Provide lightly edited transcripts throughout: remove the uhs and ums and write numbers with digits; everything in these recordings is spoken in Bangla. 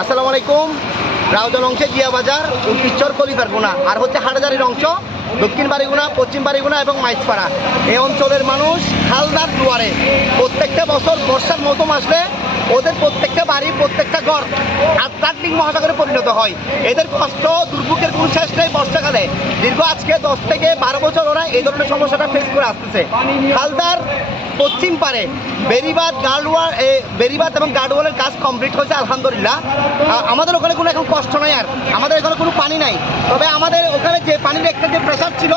আসসালামু আলাইকুম। রাউজান অংশে জিয়া বাজার, উল্কিচর, কলিবারগুনা আর হচ্ছে হাটাজারির অংশ, দক্ষিণ বাড়িগুনা, পশ্চিম বাড়িগুনা এবং মাইজপাড়া। এই অঞ্চলের মানুষ হালদার দুয়ারে প্রত্যেকটা বছর বর্ষার মৌসুম আসলে ওদের প্রত্যেকটা বাড়ি, প্রত্যেকটা ঘর আধ্যাত্মিক মহাসাগরে পরিণত হয়। এদের কষ্ট দুর্ভোগের কোনো শেষ নেই। বর্ষাকালে দীর্ঘ আজকে 10 থেকে 12 বছর ওরা এই ধরনের সমস্যাটা ফেস করে আসতেছে। হালদার পশ্চিম পারে বেড়িবাঁধ, গার্ডওয়াল, বেড়িবাঁধ এবং গার্ডওয়ালের কাজ কমপ্লিট হয়েছে আলহামদুলিল্লাহ। আমাদের ওখানে কোনো এখন কষ্ট নাই, আর আমাদের এখানে কোনো পানি নাই। তবে আমাদের ওখানে যে পানির একটা যে প্রেশার ছিল,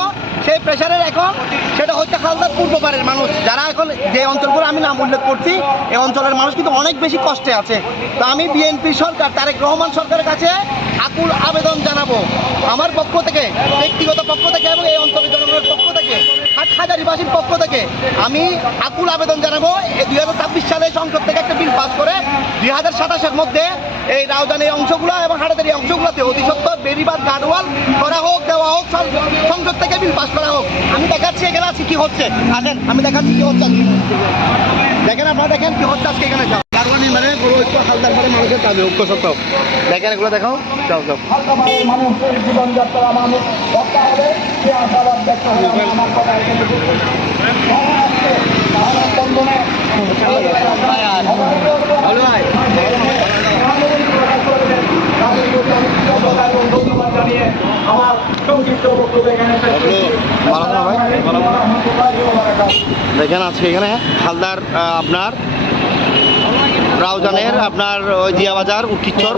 সেই প্রেশারের এখন সেটা হচ্ছে হালদার পূর্ব পাড়ের মানুষ, যারা এখন যে অঞ্চলগুলো আমি নাম উল্লেখ করছি, এই অঞ্চলের মানুষ কিন্তু অনেক বেশি কষ্টে আছে। তো আমি বিএনপি সরকার, তারেক রহমান সরকারের কাছে আকুল আবেদন জানাবো আমার পক্ষ থেকে, ব্যক্তিগত পক্ষ থেকে এবং এই অঞ্চলের জনগণের পক্ষ থেকে, হাটহাজারীবাসীর পক্ষ থেকে আমি আকুল আবেদন জানাবো 2026 সালে সংসদ থেকে একটা বিল পাস করে 2027-এর মধ্যে এই রাউজানের অংশগুলো এবং হাটাজারি অংশগুলোতে অতি সত্ত্বর বেড়িবাঁধ, গার্ডওয়াল করা হোক, দেওয়া হোক, সংসদ থেকে বিল পাস করা হোক। আমি দেখাচ্ছি এখানে আজকে কি হচ্ছে, আসেন আমি দেখাচ্ছি কি হচ্ছে। দেখেন, আপনারা দেখেন কি হচ্ছে আজকে এখানে। গার্ডওয়াল নির্মাণে পুরো ঐক্য হালদার মানে মানুষের দাবি, ঐক্য সত্য। দেখেন এগুলো দেখাও, যাও যাও। মানুষের জীবনযাত্রা মানুষ রক্ষা হবে, সে আশাবাদ ব্যক্ত হবে। আমার কথা বন্ধনে দেখেন আজকে এখানে হালদার আপনার রাউজানের আপনার জিয়া বাজার, উল্কিচর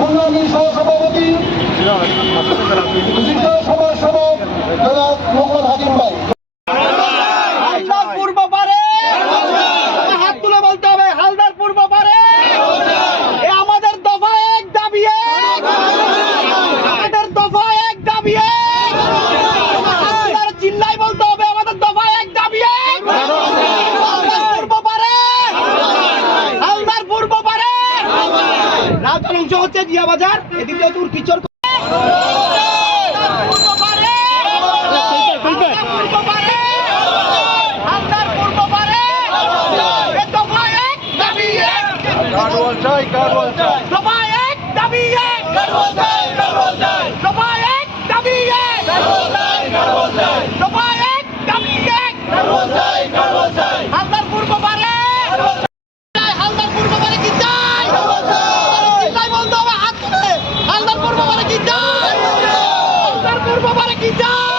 সংগ্রামী সহসভাপতি সমাজসেবক মোহাম্মদ হাকিম ভাই। হালদার পূর্ব পারে, হাত তুলে বলতে হবে হালদার পূর্ব পারে। আমাদের দফা এক, দাবি এক, আমাদের দফা এক, দাবি এক। চিল্লাই বলতে হবে আমাদের দফা এক, দাবি এক। হালদার পূর্ব পারে, হালদার পূর্ব পারে। রাউজান অংশ হচ্ছে জিয়া বাজার, এদিকে হচ্ছে উল্কিচর। গার্ডওয়াল চাই, গার্ডওয়াল চাই, দফা এক, দাবি এক, দফা এক, দাবি এক, দফা এক, দাবি এক। হালদার পূর্ব পারে, হালদার পূর্ব পারে কি চাই? চিল্লাই বলতে হবে হাত তুলে, হালদার পূর্ব পারে কি চাই? হালদার পূর্ব পারে কি চাই?